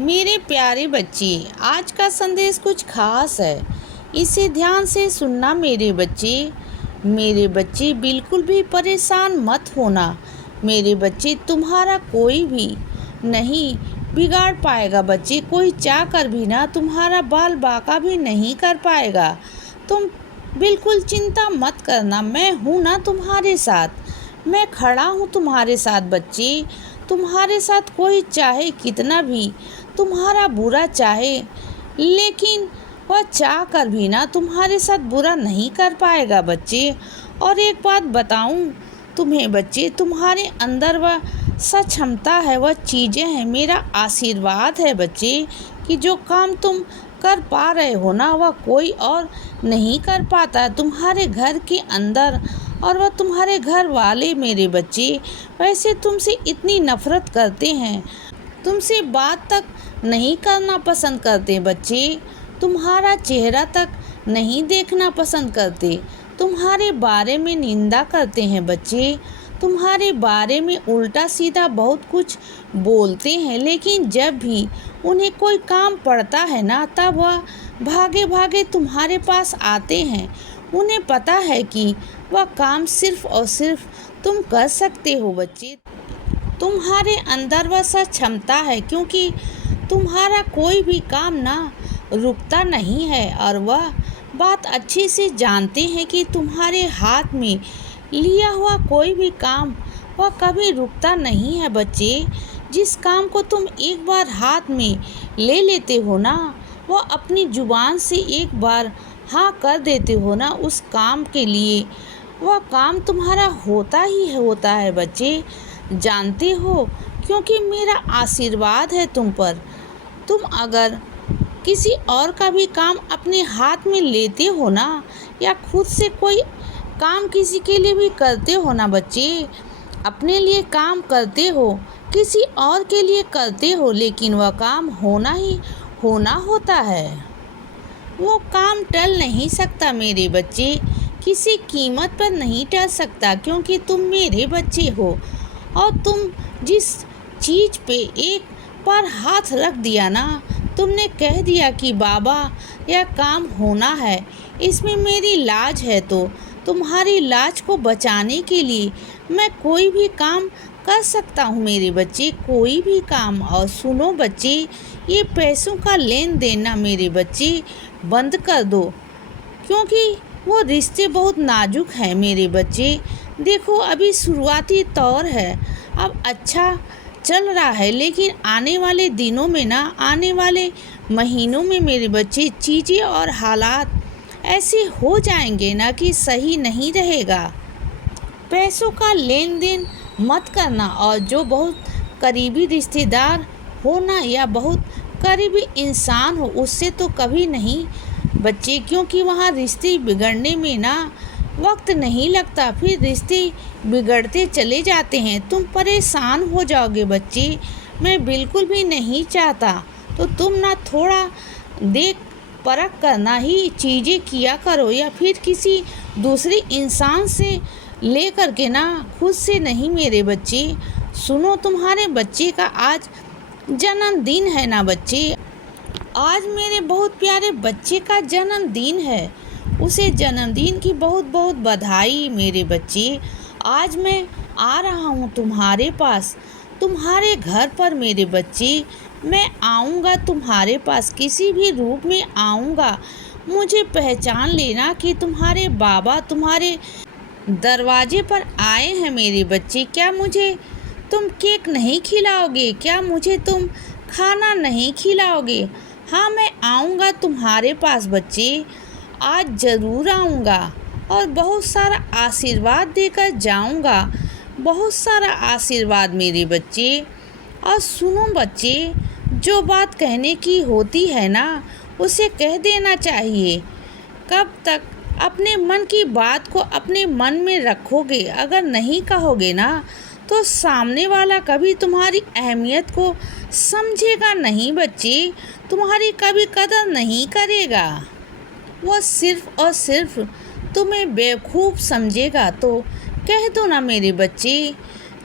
मेरे प्यारे बच्चे, आज का संदेश कुछ खास है। इसे ध्यान से सुनना मेरे बच्चे। मेरे बच्चे, बिल्कुल भी परेशान मत होना। मेरे बच्चे, तुम्हारा कोई भी नहीं बिगाड़ पाएगा बच्चे। कोई चाह कर भी ना तुम्हारा बाल बांका भी नहीं कर पाएगा। तुम बिल्कुल चिंता मत करना, मैं हूँ ना तुम्हारे साथ। मैं खड़ा हूँ तुम्हारे साथ बच्चे। तुम्हारे साथ कोई चाहे कितना भी तुम्हारा बुरा चाहे, लेकिन वह चाह कर भी ना तुम्हारे साथ बुरा नहीं कर पाएगा बच्चे। और एक बात बताऊं तुम्हें बच्चे, तुम्हारे अंदर वह सक्षमता है, वह चीज़ें हैं, मेरा आशीर्वाद है बच्चे कि जो काम तुम कर पा रहे हो ना, वह कोई और नहीं कर पाता तुम्हारे घर के अंदर। और वह तुम्हारे घर वाले मेरे बच्चे वैसे तुमसे इतनी नफरत करते हैं, तुमसे बात तक नहीं करना पसंद करते बच्चे, तुम्हारा चेहरा तक नहीं देखना पसंद करते, तुम्हारे बारे में निंदा करते हैं बच्चे, तुम्हारे बारे में उल्टा सीधा बहुत कुछ बोलते हैं। लेकिन जब भी उन्हें कोई काम पड़ता है ना, तब वह भागे भागे तुम्हारे पास आते हैं। उन्हें पता है कि वह काम सिर्फ और सिर्फ तुम कर सकते हो बच्चे। तुम्हारे अंदर वह क्षमता है, क्योंकि तुम्हारा कोई भी काम ना रुकता नहीं है। और वह बात अच्छे से जानते हैं कि तुम्हारे हाथ में लिया हुआ कोई भी काम वह कभी रुकता नहीं है बच्चे। जिस काम को तुम एक बार हाथ में ले लेते हो ना, वह अपनी जुबान से एक बार हाँ कर देते हो ना, उस काम के लिए वह काम तुम्हारा होता ही होता है बच्चे। जानते हो, क्योंकि मेरा आशीर्वाद है तुम पर। तुम अगर किसी और का भी काम अपने हाथ में लेते हो ना, या खुद से कोई काम किसी के लिए भी करते हो ना बच्चे, अपने लिए काम करते हो, किसी और के लिए करते हो, लेकिन वह काम होना ही होना होता है। वो काम टल नहीं सकता मेरे बच्चे, किसी कीमत पर नहीं टल सकता, क्योंकि तुम मेरे बच्चे हो। और तुम जिस चीज़ पे एक बार हाथ रख दिया ना, तुमने कह दिया कि बाबा यह काम होना है, इसमें मेरी लाज है, तो तुम्हारी लाज को बचाने के लिए मैं कोई भी काम कर सकता हूँ मेरे बच्चे, कोई भी काम। और सुनो बच्चे, ये पैसों का लेन देन ना मेरे बच्चे बंद कर दो, क्योंकि वो रिश्ते बहुत नाजुक हैं मेरे बच्चे। देखो, अभी शुरुआती तौर है, अब अच्छा चल रहा है, लेकिन आने वाले दिनों में ना, आने वाले महीनों में मेरे बच्चे चीज़ें और हालात ऐसे हो जाएंगे ना कि सही नहीं रहेगा। पैसों का लेन देन मत करना, और जो बहुत करीबी रिश्तेदार हो ना, या बहुत करीबी इंसान हो, उससे तो कभी नहीं बच्चे, क्योंकि वहाँ रिश्ते बिगड़ने में ना वक्त नहीं लगता, फिर रिश्ते बिगड़ते चले जाते हैं। तुम परेशान हो जाओगे बच्चे, मैं बिल्कुल भी नहीं चाहता। तो तुम ना थोड़ा देख परख करना ही चीज़ें किया करो, या फिर किसी दूसरे इंसान से ले कर के ना, खुद से नहीं मेरे बच्चे। सुनो, तुम्हारे बच्चे का आज जन्मदिन है ना बच्चे, आज मेरे बहुत प्यारे बच्चे का जन्मदिन है। उसे जन्मदिन की बहुत बहुत बधाई मेरे बच्चे। आज मैं आ रहा हूँ तुम्हारे पास, तुम्हारे घर पर मेरे बच्चे। मैं आऊँगा तुम्हारे पास, किसी भी रूप में आऊँगा। मुझे पहचान लेना कि तुम्हारे बाबा तुम्हारे दरवाजे पर आए हैं मेरे बच्चे। क्या मुझे तुम केक नहीं खिलाओगे? क्या मुझे तुम खाना नहीं खिलाओगे? हाँ, मैं आऊँगा तुम्हारे पास बच्चे, आज ज़रूर आऊँगा, और बहुत सारा आशीर्वाद देकर जाऊँगा, बहुत सारा आशीर्वाद मेरे बच्चे। और सुनो बच्चे, जो बात कहने की होती है ना, उसे कह देना चाहिए। कब तक अपने मन की बात को अपने मन में रखोगे? अगर नहीं कहोगे ना, तो सामने वाला कभी तुम्हारी अहमियत को समझेगा नहीं बच्चे, तुम्हारी कभी कदर नहीं करेगा। वह सिर्फ और सिर्फ तुम्हें बेवकूफ़ समझेगा। तो कह दो ना मेरे बच्चे,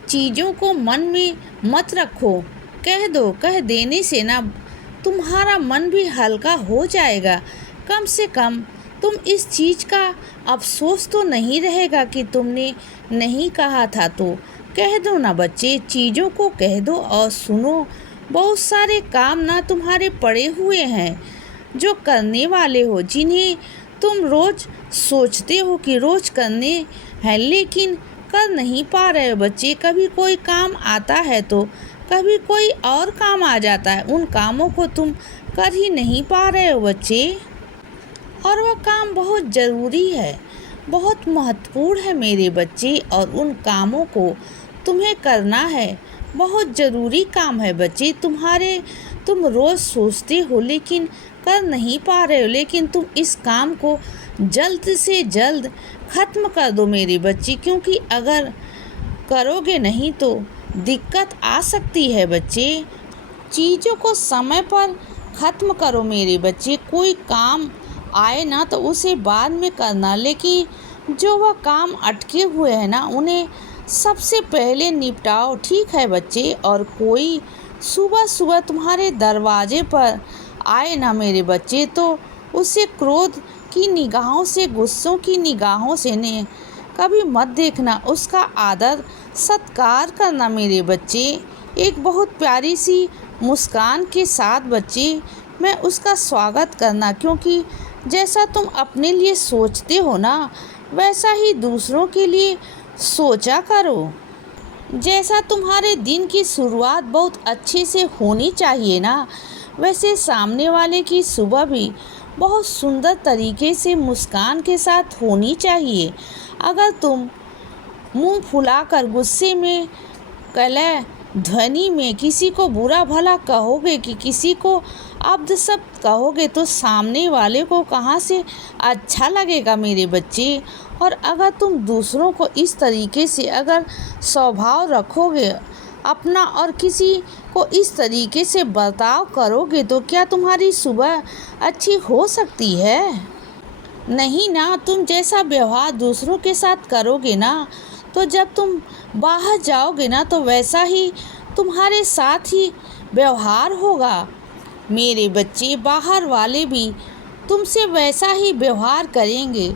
चीज़ों को मन में मत रखो, कह दो। कह देने से ना तुम्हारा मन भी हल्का हो जाएगा। कम से कम तुम इस चीज़ का अफसोस तो नहीं रहेगा कि तुमने नहीं कहा था। तो कह दो ना बच्चे, चीज़ों को कह दो और सुनो। बहुत सारे काम ना तुम्हारे पड़े हुए हैं जो करने वाले हो, जिन्हें तुम रोज़ सोचते हो कि रोज़ करने हैं, लेकिन कर नहीं पा रहे हो बच्चे। कभी कोई काम आता है तो कभी कोई और काम आ जाता है। उन कामों को तुम कर ही नहीं पा रहे हो बच्चे, और वह काम बहुत ज़रूरी है, बहुत महत्वपूर्ण है मेरे बच्चे, और उन कामों को तुम्हें करना है। बहुत ज़रूरी काम है बच्चे तुम्हारे। तुम रोज़ सोचते हो लेकिन कर नहीं पा रहे हो, लेकिन तुम इस काम को जल्द से जल्द ख़त्म कर दो मेरे बच्चे, क्योंकि अगर करोगे नहीं तो दिक्कत आ सकती है बच्चे। चीज़ों को समय पर ख़त्म करो मेरे बच्चे। कोई काम आए ना तो उसे बाद में करना, लेकिन जो वह काम अटके हुए हैं ना उन्हें सबसे पहले निपटाओ, ठीक है बच्चे। और कोई सुबह सुबह तुम्हारे दरवाजे पर आए ना मेरे बच्चे तो उसे क्रोध की निगाहों से, गुस्सों की निगाहों से ने कभी मत देखना। उसका आदर सत्कार करना मेरे बच्चे, एक बहुत प्यारी सी मुस्कान के साथ बच्चे मैं उसका स्वागत करना, क्योंकि जैसा तुम अपने लिए सोचते हो ना वैसा ही दूसरों के लिए सोचा करो। जैसा तुम्हारे दिन की शुरुआत बहुत अच्छे से होनी चाहिए ना, वैसे सामने वाले की सुबह भी बहुत सुंदर तरीके से मुस्कान के साथ होनी चाहिए। अगर तुम मुंह फुलाकर गुस्से में, कलह ध्वनि में किसी को बुरा भला कहोगे कि किसी को अपशब्द कहोगे तो सामने वाले को कहाँ से अच्छा लगेगा मेरे बच्चे। और अगर तुम दूसरों को इस तरीके से अगर स्वभाव रखोगे अपना और किसी को इस तरीके से बर्ताव करोगे तो क्या तुम्हारी सुबह अच्छी हो सकती है? नहीं ना। तुम जैसा व्यवहार दूसरों के साथ करोगे ना तो जब तुम बाहर जाओगे ना तो वैसा ही तुम्हारे साथ ही व्यवहार होगा मेरे बच्चे। बाहर वाले भी तुमसे वैसा ही व्यवहार करेंगे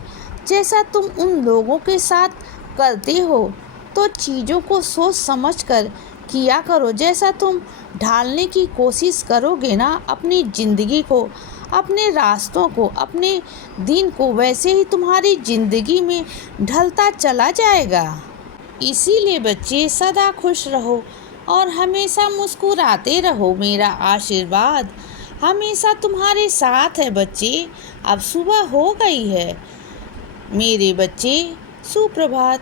जैसा तुम उन लोगों के साथ करते हो। तो चीज़ों को सोच समझ कर किया करो। जैसा तुम ढालने की कोशिश करोगे ना अपनी ज़िंदगी को, अपने रास्तों को, अपने दिन को, वैसे ही तुम्हारी ज़िंदगी में ढलता चला जाएगा। इसीलिए बच्चे सदा खुश रहो और हमेशा मुस्कुराते रहो। मेरा आशीर्वाद हमेशा तुम्हारे साथ है बच्चे। अब सुबह हो गई है मेरे बच्चे, सुप्रभात।